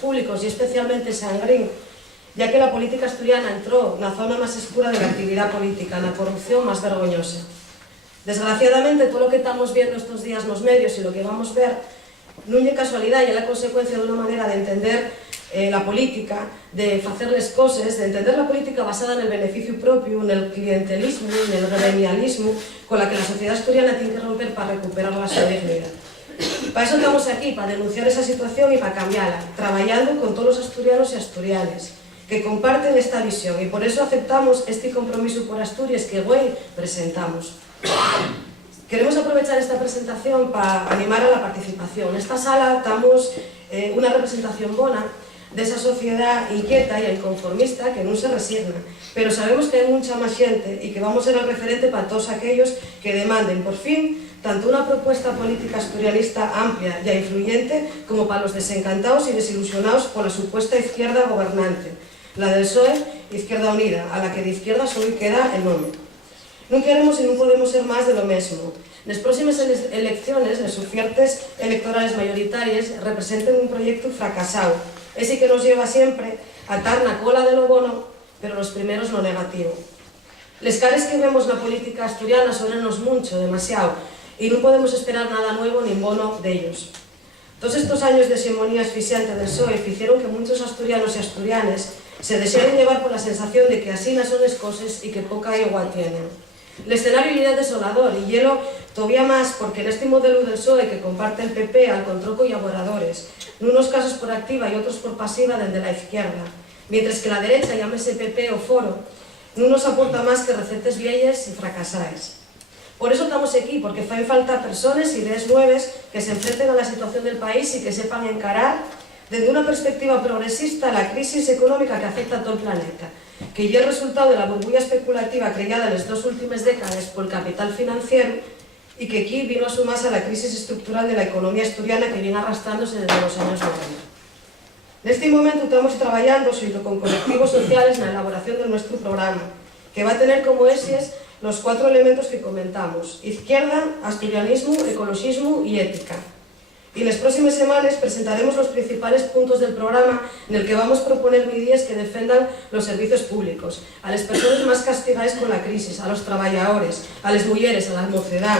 públicos y especialmente Sangrín, ya que la política asturiana entró na zona máis escura de la actividade política, na corrupción máis vergoñosa. Desgraciadamente, todo o que estamos viendo estos días nos medios e lo que vamos ver non é casualidade, é a consecuencia dunha maneira de entender la política, de facerles cosas, de entender la política basada en el beneficio propio, en el clientelismo, en el gremialismo, con la que la sociedad asturiana tiene que romper para recuperar la su dignidad. Para eso estamos aquí, para denunciar esa situación y para cambiarla, trabajando con todos los asturianos y asturianas que comparten esta visión, y por eso aceptamos este compromiso por Asturias que hoy presentamos. Queremos aprovechar esta presentación para animar a la participación. En esta sala estamos una representación bona de esa sociedad inquieta e inconformista que non se resigna, pero sabemos que hai mucha máis xente e que vamos a ser el referente para todos aquellos que demanden, por fin, tanto una propuesta política asturianista amplia e influyente como para los desencantados y desilusionados por la supuesta izquierda gobernante, la del PSOE, Izquierda Unida, a la que de izquierda solo queda el nombre. Non queremos e non podemos ser máis de lo mesmo. Nas próximas elecciones, las ofertas electorales mayoritarias representen un proyecto fracasado, ese que nos lleva siempre a estar na cola de lo bueno, pero los primeros no negativo. Les cares que vemos na política asturiana sonenos mucho, demasiado, y non podemos esperar nada nuevo ni bono de ellos. Todos estos años de hegemonía asfixiante del PSOE hicieron que muchos asturianos y asturianes se desearan llevar por la sensación de que así no son las cosas y que poca igual tienen. El escenario ya es desolador y hielo todavía más porque en este modelo del PSOE que comparte el PP al control colaboradores, en unos casos por activa y otros por pasiva desde la izquierda, mientras que la derecha, llámese PP o Foro, no nos aporta más que recetas viejas y fracasadas. Por eso estamos aquí, porque hacen falta personas y ideas nuevas que se enfrenten a la situación del país y que sepan encarar desde una perspectiva progresista la crisis económica que afecta a todo el planeta, que ya es el resultado de la burbuja especulativa creada en las 2 últimas décadas por el capital financiero y que aquí vino a sumarse a la crisis estructural de la economía asturiana que viene arrastrándose desde los años 90. En este momento estamos trabajando junto con colectivos sociales en la elaboración de nuestro programa, que va a tener como ejes los 4 elementos que comentamos: izquierda, asturianismo, ecologismo y ética. Y en las próximas semanas presentaremos los principales puntos del programa en el que vamos a proponer medidas que defendan los servicios públicos, a las personas más castigadas con la crisis, a los trabajadores, a las mujeres, a la mocedad,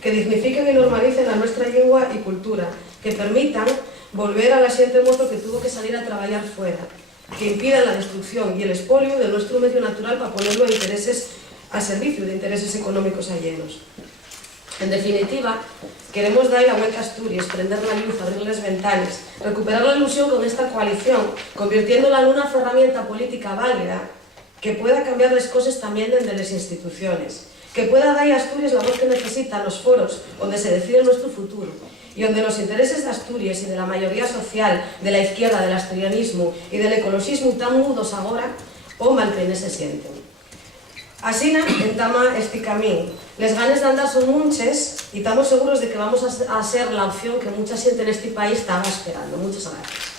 que dignifiquen y normalicen a nuestra lengua y cultura, que permitan volver a la xente mozo que tuvo que salir a trabajar fuera, que impidan la destrucción y el expolio de nuestro medio natural para ponerlo a servicio de intereses económicos allenos. En definitiva, queremos dar la vuelta a Asturias, prender la luz, abrir las ventanas, recuperar la ilusión con esta coalición, convirtiéndola en una herramienta política válida que pueda cambiar las cosas también desde las instituciones, que pueda dar a Asturias la voz que necesitan los foros donde se decide nuestro futuro y donde los intereses de Asturias y de la mayoría social, de la izquierda, del asturianismo y del ecologismo tan mudos ahora, o malpenes se sienten. Así entama este camino. Les ganes de andar son muchas y estamos seguros de que vamos a ser la opción que mucha gente en este país estaba esperando. Muchas gracias.